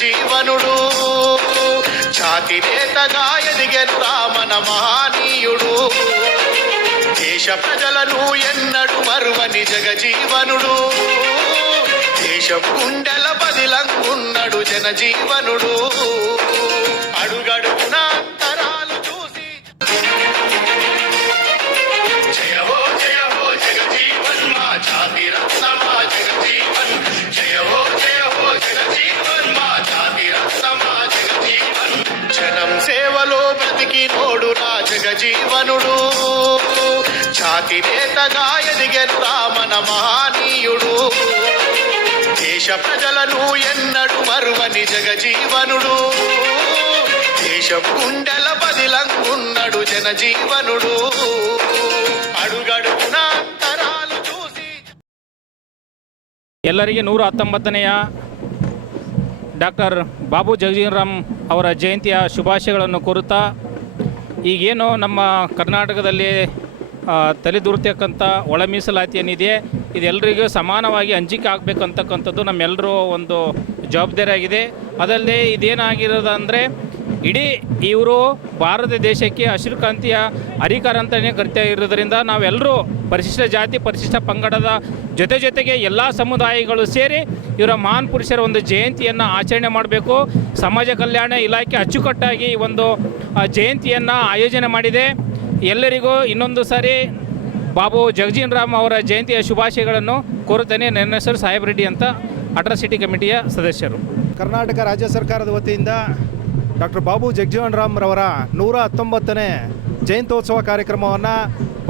జగజీవనుడు ఛాతినేతగా ఎదిగెను రామన మహనీయుడు దేశ ప్రజలను ఎన్నడు మరువని జగజీవనుడు దేశం గుండెల బదిలంగున్నడు జనజీవనుడు అడుగడుగున అంతరాలు చూసి జయ హో జగజీవన్ మా ఛాతి రత్న మా జగజీవన్ జయ హో జగజీవన్ మా ఛాతి రత్న మా జగజీవన్ జనం సేవలో బ్రతికినోడు నా జగజీవనుడు ఛాతినేతగా ఎదిగెను రామన మహనీయుడు దేశ ప్రజలను ఎన్నడు మరువని జగజీవనుడు దేశం గుండెల బదిలంగున్నడు జనజీవనుడు అడుగడుగున అంతరాలు చూసి. ಎಲ್ಲರಿಗೆ 119ನೇ ಡಾಕ್ಟರ್ ಬಾಬು ಜಗಜೀವನ್ ರಾಮ್ ಅವರ ಜಯಂತಿಯ ಶುಭಾಶಯಗಳನ್ನು ಕೋರುತ್ತಾ ಈಗೇನು ನಮ್ಮ ಕರ್ನಾಟಕದಲ್ಲಿ ತಲೆದೂರ್ತಕ್ಕಂಥ ಒಳ ಮೀಸಲಾತಿ ಏನಿದೆ ಇದೆಲ್ಲರಿಗೂ ಸಮಾನವಾಗಿ ಹಂಚಿಕೆ ಆಗಬೇಕಂತಕ್ಕಂಥದ್ದು ನಮ್ಮೆಲ್ಲರೂ ಒಂದು ಜವಾಬ್ದಾರಿಯಾಗಿದೆ. ಅದಲ್ಲದೆ ಇದೇನಾಗಿರೋದಂದರೆ ಇಡೀ ಇವರು ಭಾರತ ದೇಶಕ್ಕೆ ಹಸಿರು ಕ್ರಾಂತಿಯ ಹರಿಕಾರ ಅಂತಲೇ ಕರಿತಾ ಇರೋದರಿಂದ ನಾವೆಲ್ಲರೂ ಪರಿಶಿಷ್ಟ ಜಾತಿ ಪರಿಶಿಷ್ಟ ಪಂಗಡದ ಜೊತೆಗೆ ಎಲ್ಲ ಸಮುದಾಯಗಳು ಸೇರಿ ಇವರ ಮಹಾನ್ ಪುರುಷರ ಒಂದು ಜಯಂತಿಯನ್ನು ಆಚರಣೆ ಮಾಡಬೇಕು. ಸಮಾಜ ಕಲ್ಯಾಣ ಇಲಾಖೆ ಅಚ್ಚುಕಟ್ಟಾಗಿ ಒಂದು ಜಯಂತಿಯನ್ನು ಆಯೋಜನೆ ಮಾಡಿದೆ. ಎಲ್ಲರಿಗೂ ಇನ್ನೊಂದು ಸಾರಿ ಬಾಬು ಜಗಜೀವನ್ ರಾಮ್ ಅವರ ಜಯಂತಿಯ ಶುಭಾಶಯಗಳನ್ನು ಕೋರುತ್ತೇನೆ. ನನ್ನ ಹೆಸರು ಸಾಹೇಬ್ ರೆಡ್ಡಿ ಅಂತ, ಅಟ್ರಾಸಿಟಿ ಕಮಿಟಿಯ ಸದಸ್ಯರು. ಕರ್ನಾಟಕ ರಾಜ್ಯ ಸರ್ಕಾರದ ವತಿಯಿಂದ ಡಾಕ್ಟರ್ ಬಾಬು ಜಗಜೀವನ್ ರಾಮ್ ರವರ 119ನೇ ಜಯಂತ್ಯೋತ್ಸವ ಕಾರ್ಯಕ್ರಮವನ್ನು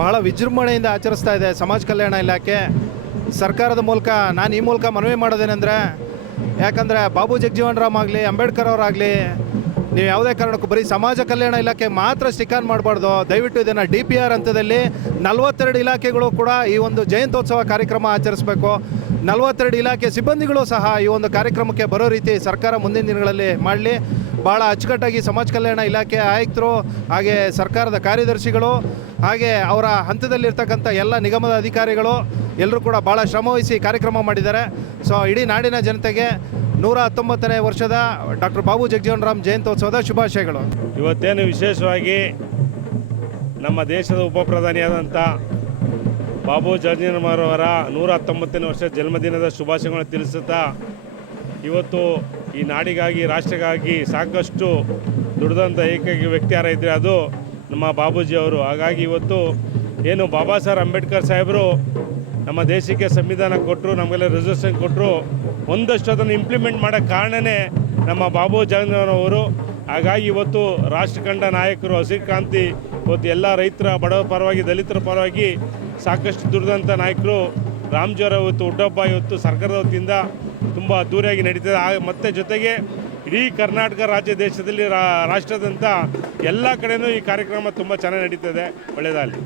ಬಹಳ ವಿಜೃಂಭಣೆಯಿಂದ ಆಚರಿಸ್ತಾ ಇದೆ ಸಮಾಜ ಕಲ್ಯಾಣ ಇಲಾಖೆ. ಸರ್ಕಾರದ ಮೂಲಕ ನಾನು ಈ ಮೂಲಕ ಮನವಿ ಮಾಡೋದೇನೆಂದರೆ, ಯಾಕಂದರೆ ಬಾಬು ಜಗಜೀವನ್ ರಾಮ್ ಆಗಲಿ ಅಂಬೇಡ್ಕರ್ ಅವರಾಗಲಿ ನೀವು ಯಾವುದೇ ಕಾರಣಕ್ಕೂ ಬರೀ ಸಮಾಜ ಕಲ್ಯಾಣ ಇಲಾಖೆ ಮಾತ್ರ ಸ್ಟಿಕಾನ್ ಮಾಡಬಾರ್ದು. ದಯವಿಟ್ಟು ಇದನ್ನು DPR ಹಂತದಲ್ಲಿ 42 ಇಲಾಖೆಗಳು ಕೂಡ ಈ ಒಂದು ಜಯಂತ್ಯೋತ್ಸವ ಕಾರ್ಯಕ್ರಮ ಆಚರಿಸಬೇಕು. 42 ಇಲಾಖೆ ಸಿಬ್ಬಂದಿಗಳು ಸಹ ಈ ಒಂದು ಕಾರ್ಯಕ್ರಮಕ್ಕೆ ಬರೋ ರೀತಿ ಸರ್ಕಾರ ಮುಂದಿನ ದಿನಗಳಲ್ಲಿ ಮಾಡಲಿ. ಭಾಳ ಅಚ್ಚುಕಟ್ಟಾಗಿ ಸಮಾಜ ಕಲ್ಯಾಣ ಇಲಾಖೆ ಆಯುಕ್ತರು ಹಾಗೆ ಸರ್ಕಾರದ ಕಾರ್ಯದರ್ಶಿಗಳು ಹಾಗೆ ಅವರ ಹಂತದಲ್ಲಿರ್ತಕ್ಕಂಥ ಎಲ್ಲ ನಿಗಮದ ಅಧಿಕಾರಿಗಳು ಎಲ್ಲರೂ ಕೂಡ ಭಾಳ ಶ್ರಮವಹಿಸಿ ಕಾರ್ಯಕ್ರಮ ಮಾಡಿದ್ದಾರೆ. ಸೊ ಇಡೀ ನಾಡಿನ ಜನತೆಗೆ 119ನೇ ವರ್ಷದ ಡಾಕ್ಟರ್ ಬಾಬು ಜಗಜೀವನ್ ರಾಮ್ ಜಯಂತ್ಯೋತ್ಸವದ ಶುಭಾಶಯಗಳು. ಇವತ್ತೇನು ವಿಶೇಷವಾಗಿ ನಮ್ಮ ದೇಶದ ಉಪಪ್ರಧಾನಿಯಾದಂಥ ಬಾಬು ಜಗಜೀವನ್ ರಾಮ್ ಅವರ 119ನೇ ವರ್ಷ ಜನ್ಮದಿನದ ಶುಭಾಶಯಗಳನ್ನು ತಿಳಿಸುತ್ತಾ, ಇವತ್ತು ಈ ನಾಡಿಗಾಗಿ ರಾಷ್ಟ್ರಕ್ಕಾಗಿ ಸಾಕಷ್ಟು ದುಡಿದಂಥ ಏಕೈಕ ವ್ಯಕ್ತಿ ಯಾರ ಇದ್ದರೆ ಅದು ನಮ್ಮ ಬಾಬೂಜಿ ಅವರು. ಹಾಗಾಗಿ ಇವತ್ತು ಏನು ಬಾಬಾ ಸಾಹೇಬ್ ಅಂಬೇಡ್ಕರ್ ಸಾಹೇಬರು ನಮ್ಮ ದೇಶಕ್ಕೆ ಸಂವಿಧಾನ ಕೊಟ್ಟರು, ನಮಗೆಲ್ಲ ರಿಸರ್ವೇಷನ್ ಕೊಟ್ಟರು, ಒಂದಷ್ಟು ಅದನ್ನು ಇಂಪ್ಲಿಮೆಂಟ್ ಮಾಡೋಕ್ಕೆ ಕಾರಣವೇ ನಮ್ಮ ಬಾಬು ಜಗಜೀವನ್ ಅವರು. ಹಾಗಾಗಿ ಇವತ್ತು ರಾಷ್ಟ್ರಕಂಡ ನಾಯಕರು ಹಸಿರು ಕ್ರಾಂತಿ ಇವತ್ತು ಎಲ್ಲ ರೈತರ ಬಡವರ ಪರವಾಗಿ ದಲಿತರ ಪರವಾಗಿ ಸಾಕಷ್ಟು ದುಡಿದಂಥ ನಾಯಕರು ರಾಮ್ಜಿಯವರ ಇವತ್ತು ಹುಟ್ಟುಹಬ್ಬ ಇವತ್ತು ಸರ್ಕಾರದ ವತಿಯಿಂದ ತುಂಬ ಅದ್ದೂರಿಯಾಗಿ ನಡೀತದೆ. ಮತ್ತು ಜೊತೆಗೆ ಇಡೀ ಕರ್ನಾಟಕ ರಾಜ್ಯ ದೇಶದಲ್ಲಿ ರಾಷ್ಟ್ರದಂಥ ಎಲ್ಲ ಕಡೆಯೂ ಈ ಕಾರ್ಯಕ್ರಮ ತುಂಬ ಚೆನ್ನಾಗಿ ನಡೀತದೆ. ಒಳ್ಳೆಯದಾಗಲಿ.